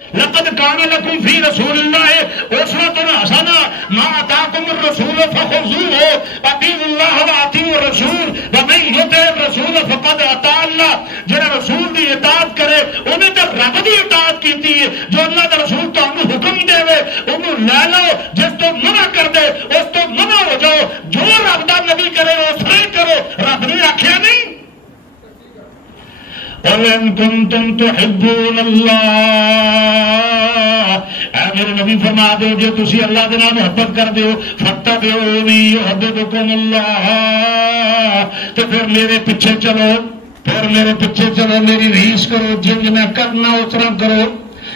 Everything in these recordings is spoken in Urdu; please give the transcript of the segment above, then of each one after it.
لقد كان لكم في رسول الله اسوة حسنة ما آتاكم الرسول فخذوه واطيعوا الله واطيعوا الرسول ومن يطع الرسول فقد اطاع الله. جڑا رسول دی اطاعت کرے انہیں تو رب دی اطاعت کیتی ہے. جو اللہ دا رسول تانوں حکم دے انہوں لے لو، جس تو منع کر دے اس تو منع ہو جاؤ. جو رب دا نبی کرے اس طرح کرو. رب نے آکھیا نہیں وَإِن كُنتُمْ تُحِبُّونَ اللَّهَ، اے میرے نبی فرما دو جو تسی اللہ دے نال محبت کر دیو فَاتَّبِعُونِي يُحْبِبْكُمُ اللَّهُ، تو پھر میرے پیچھے چلو، میری ریس کرو. جنج میں کرنا اس طرح کرو،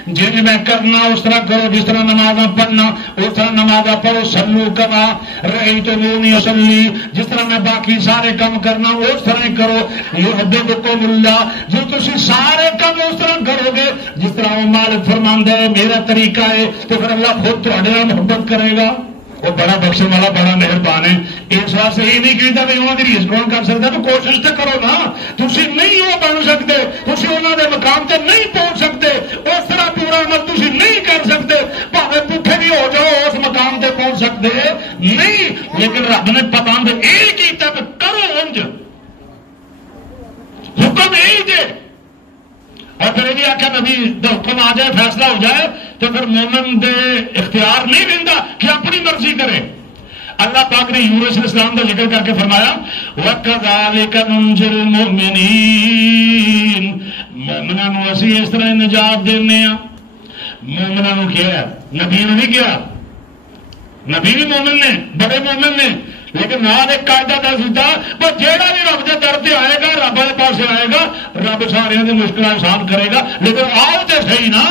جنج میں کرنا اس طرح کرو. جس طرح نمازاں پڑھنا اس طرح نمازاں پڑھو. صلو کما رأیتمونی اصلی، جس طرح میں باقی سارے کام کرنا اس طرح کرو. یحببکم اللہ، جو تسی سارے کام اس طرح کرو گے جس طرح وہ مالک فرماندا ہے میرا طریقہ ہے، تو پھر اللہ خود تہاڈے نال محبت کرے گا. وہ بڑا بخشنے والا بڑا مہربان ہے. اس واسطے یہ نہیں کہتا بھی انہوں کی ریس کون کر سکتا، تو کوشش تو کرو نا. تسی نہیں وہ بن سکتے، تسی انہوں نے مقام تے نہیں پہنچ سکتے، اس طرح پورا عمل تسی نہیں کر سکتے. بھاوے پٹھے بھی ہو جاؤ اس مقام تے پہنچ سکتے نہیں. لیکن رب نے پابند یہ کیتا کہ کرو انج، حکم یہی دے. اور پھر یہ آخیا نبی دا حکم آ جائے فیصلہ ہو جائے تو پھر مومن دے اختیار نہیں رہتا کہ اپنی مرضی کرے. اللہ پاک نے یونس علیہ السلام کا ذکر کر کے فرمایا وَكَذَلِكَ نُنْجِي الْمُؤْمِنِينَ، مومنوں کو اسی اس طرح نجات دینے ہیں. مومنوں کیا ہے، نبی نے نہیں کیا. نبی بھی مومن نے، بڑے مومن نے، لیکن نال ایک قاعدہ دس دیتا پر جیڑا بھی رب کے در سے آئے گا رب والے پاس آئے گا رب سارے کی مشکل آسان کرے گا. لیکن آؤ تو صحیح نا.